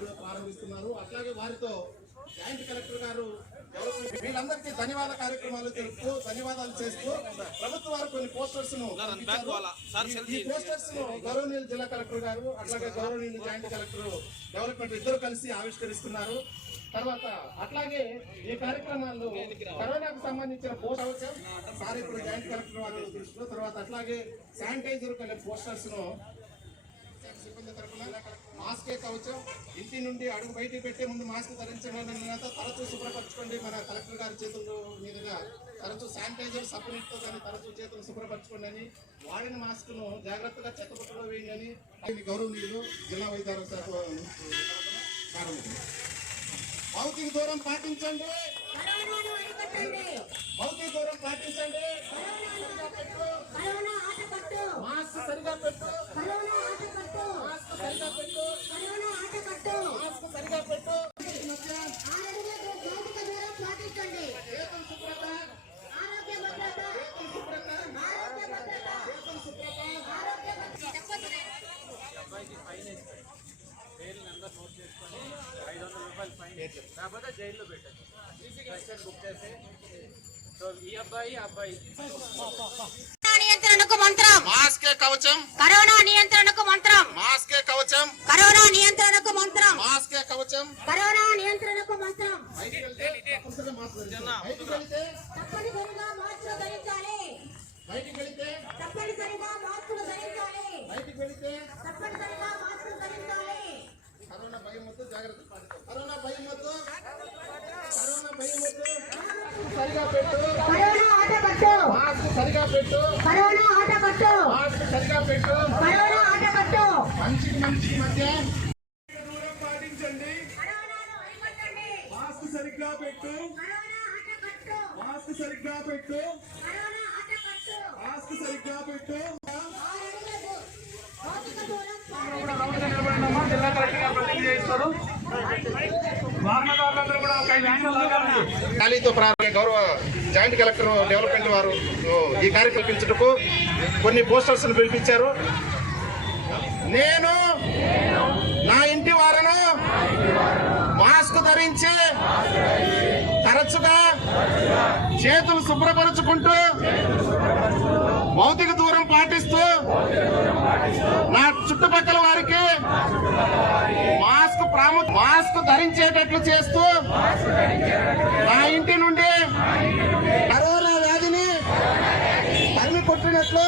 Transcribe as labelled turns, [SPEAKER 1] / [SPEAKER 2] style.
[SPEAKER 1] కూడా ప్రారంభిస్తున్నారు. అట్లాగే వారితో జాయింట్ కలెక్టర్ గారు వీళ్ళందరికీ ధన్యవాద కార్యక్రమాలు తెలుపుతూ ధన్యవాదాలు చేస్తూ ప్రభుత్వాలు కొన్ని పోస్టర్స్ను ఈ పోస్టర్స్ను గౌరవనీయులు జిల్లా కలెక్టర్ గారు అట్లాగే గౌరవనీయులు జాయింట్ కలెక్టర్ డెవలప్మెంట్ ఇద్దరు కలిసి ఆవిష్కరిస్తున్నారు. తర్వాత అట్లాగే ఈ కార్యక్రమాల్లో కరోనాకు సంబంధించిన పోస్ట్ అవసరం సార్ ఇప్పుడు జాయింట్ కలెక్టర్ తర్వాత అట్లాగే శానిటైజర్ కలిగే పోస్టర్స్ను సిబ్బంది తరపున మాస్కే కవచం ఇంటి నుండి అడుగు బయటికి పెట్టే. ముందు మాస్క్ ధరించడం తరచూ శుభ్రపరచుకోండి మన కలెక్టర్ గారి చేతుల్లో మీదుగా తరచూ శానిటైజర్ సపరేట్తో కానీ తరచూ చేతులు శుభ్రపరచుకోండి అని వాడిన మాస్క్ను జాగ్రత్తగా చెత్తపుట్టలో వేయండి అని ఇది గౌరవనీయులు జిల్లా వైద్యారోగ్య శాఖ భౌతిక దూరం పాటించండి భౌతిక దూరం పాటించండి మాస్క్ సరిగా పెట్టు. సరిగా పెట్టు మాస్క్ సరిగా పెట్టు
[SPEAKER 2] పాటించండి
[SPEAKER 1] శుభ్రత
[SPEAKER 2] ఆరోగ్య భద్రత
[SPEAKER 1] శుభ్రత
[SPEAKER 2] ఆరోగ్య భద్రత
[SPEAKER 1] శుభ్రత
[SPEAKER 2] ఆరోగ్య భద్రత
[SPEAKER 3] నెంబర్ నోట్ చేసుకొని ఐదు వందల రూపాయలు ఫైన్ కాకపోతే జైల్లో పెట్టండి సెక్షన్ బుక్ చేస్తే సో ఈ అబ్బాయి అబ్బాయి
[SPEAKER 2] మంత్రం
[SPEAKER 1] మాస్కే కవచం.
[SPEAKER 2] కరోనా నియంత్రణకు మంత్రం
[SPEAKER 1] మాస్కే కవచం
[SPEAKER 2] కరోనా నియంత్రణకు మంత్రం
[SPEAKER 1] మాస్కే కవచం
[SPEAKER 2] కరోనా నియంత్రణకు మంత్రం
[SPEAKER 1] బయటికి వెళ్తే తప్పనిసరిగా మాస్క్ ధరించాలి. బయటికి వెళ్తే
[SPEAKER 2] తప్పనిసరిగా మాస్కులు ధరించాలి
[SPEAKER 1] బయటికి వెళ్తే
[SPEAKER 2] తప్పనిసరిగా మాస్కులు ధరించాలి
[SPEAKER 1] బయటికి వెళ్తే
[SPEAKER 2] తప్పనిసరిగా మాస్కులు ధరించాలి
[SPEAKER 1] కరోనా భయం వద్దు జాగ్రత్త పాటించాలి. కరోనా భయం వద్దు కరోనా భయం వద్దు సరిగా పెట్టు
[SPEAKER 2] కరోనా ఆటకట్టు
[SPEAKER 1] మాస్క్ సరిగా పెట్టు
[SPEAKER 2] కరోనా ఆటకట్టు
[SPEAKER 1] మాస్క్ సరిగా పెట్టు
[SPEAKER 2] కరోనా ఆటకట్టు
[SPEAKER 1] మంచికి మంచికి మధ్య దూరం పాటించండి
[SPEAKER 2] కరోనాను అరికట్టండి
[SPEAKER 1] మాస్క్ సరిగ్గా పెట్టు. మాస్క్ సరిగ్గా పెట్టు. మాస్క్ సరిగ్గా పెట్టు.
[SPEAKER 4] జిల్లా కలెక్టర్ చేస్తారు
[SPEAKER 1] ర్యాలీతో ప్రారంభ గౌరవ జాయింట్ కలెక్టర్ డెవలప్మెంట్ వారు ఈ కార్యక్రమం పిలిచుటకు కొన్ని పోస్టర్స్ పిలిపించారు. నేను నా ఇంటి వారను మాస్క్ ధరించి తరచుగా చేతులు శుభ్రపరుచుకుంటూ భౌతిక దూరం పాటిస్తూ నా చుట్టుపక్కల వారికి మాస్క్ ప్రాము మాస్క్ ధరించేటట్లు చేస్తూ నా ఇంటి నుండి కరోనా వ్యాధిని తరిమి కొట్టినట్లు